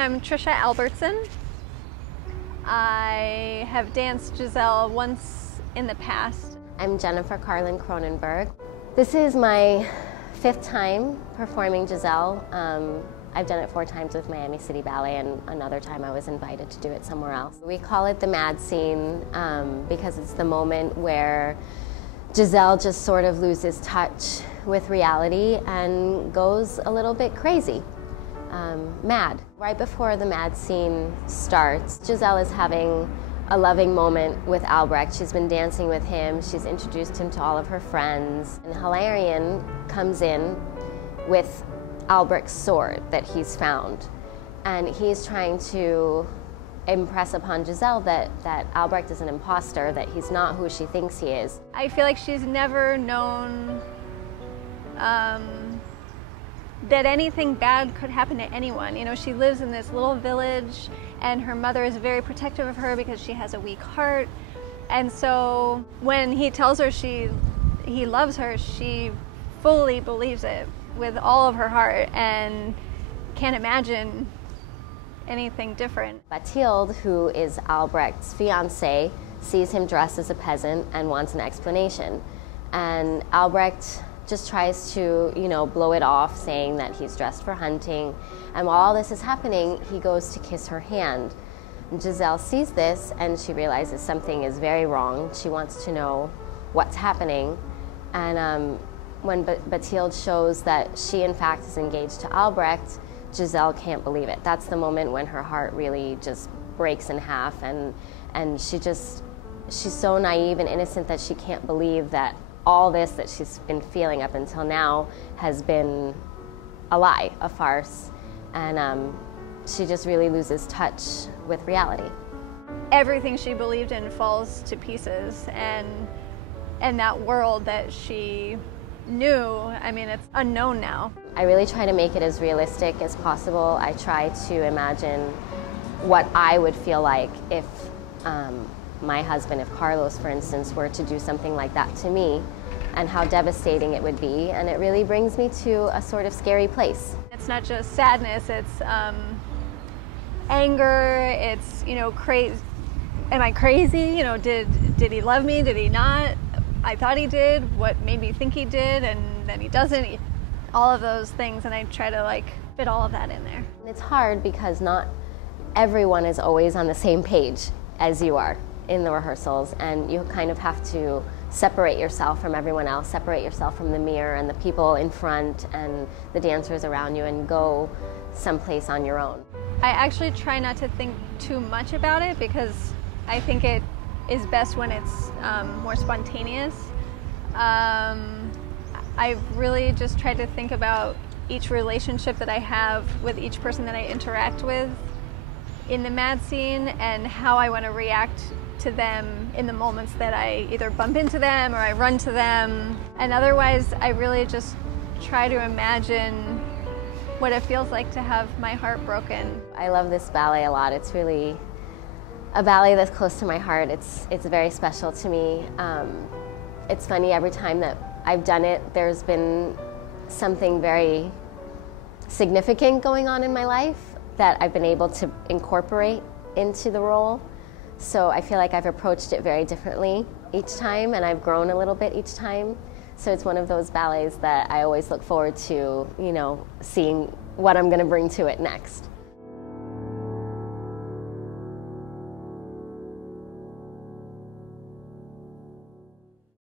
I'm Tricia Albertson. I have danced Giselle once in the past. I'm Jennifer Kronenberg. This is my 5th time performing Giselle. I've done it 4 times with Miami City Ballet, and another time I was invited to do it somewhere else. We call it the mad scene because it's the moment where Giselle just sort of loses touch with reality and goes a little bit crazy, mad. Right before the mad scene starts, Giselle is having a loving moment with Albrecht. She's been dancing with him. She's introduced him to all of her friends. And Hilarion comes in with Albrecht's sword that he's found. And he's trying to impress upon Giselle that Albrecht is an imposter, that he's not who she thinks he is. I feel like she's never known that anything bad could happen to anyone. You know, she lives in this little village and her mother is very protective of her because she has a weak heart. And so when he tells her he loves her, she fully believes it with all of her heart and can't imagine anything different. Mathilde, who is Albrecht's fiancée, sees him dressed as a peasant and wants an explanation. And Albrecht just tries to, blow it off, saying that he's dressed for hunting. And while all this is happening, he goes to kiss her hand. And Giselle sees this and she realizes something is very wrong. She wants to know what's happening. And when Mathilde shows that she in fact is engaged to Albrecht, Giselle can't believe it. That's the moment when her heart really just breaks in half, and she's so naive and innocent that she can't believe that all this that she's been feeling up until now has been a lie, a farce, and she just really loses touch with reality. Everything she believed in falls to pieces, and that world that she knew, I mean, it's unknown now. I really try to make it as realistic as possible. I try to imagine what I would feel like if my husband, if Carlos, for instance, were to do something like that to me, and how devastating it would be, and it really brings me to a sort of scary place. It's not just sadness, it's anger, it's, crazy. Am I crazy? Did he love me? Did he not? I thought he did. What made me think he did, and then he doesn't? All of those things, and I try to fit all of that in there. It's hard because not everyone is always on the same page as you are in the rehearsals, and you kind of have to separate yourself from everyone else, separate yourself from the mirror and the people in front and the dancers around you, and go someplace on your own. I actually try not to think too much about it because I think it is best when it's more spontaneous. I've really just tried to think about each relationship that I have with each person that I interact with in the mad scene, and how I want to react to them in the moments that I either bump into them or I run to them. And otherwise, I really just try to imagine what it feels like to have my heart broken. I love this ballet a lot. It's really a ballet that's close to my heart. It's very special to me. It's funny, every time that I've done it, there's been something very significant going on in my life that I've been able to incorporate into the role. So I feel like I've approached it very differently each time, and I've grown a little bit each time. So it's one of those ballets that I always look forward to, seeing what I'm going to bring to it next.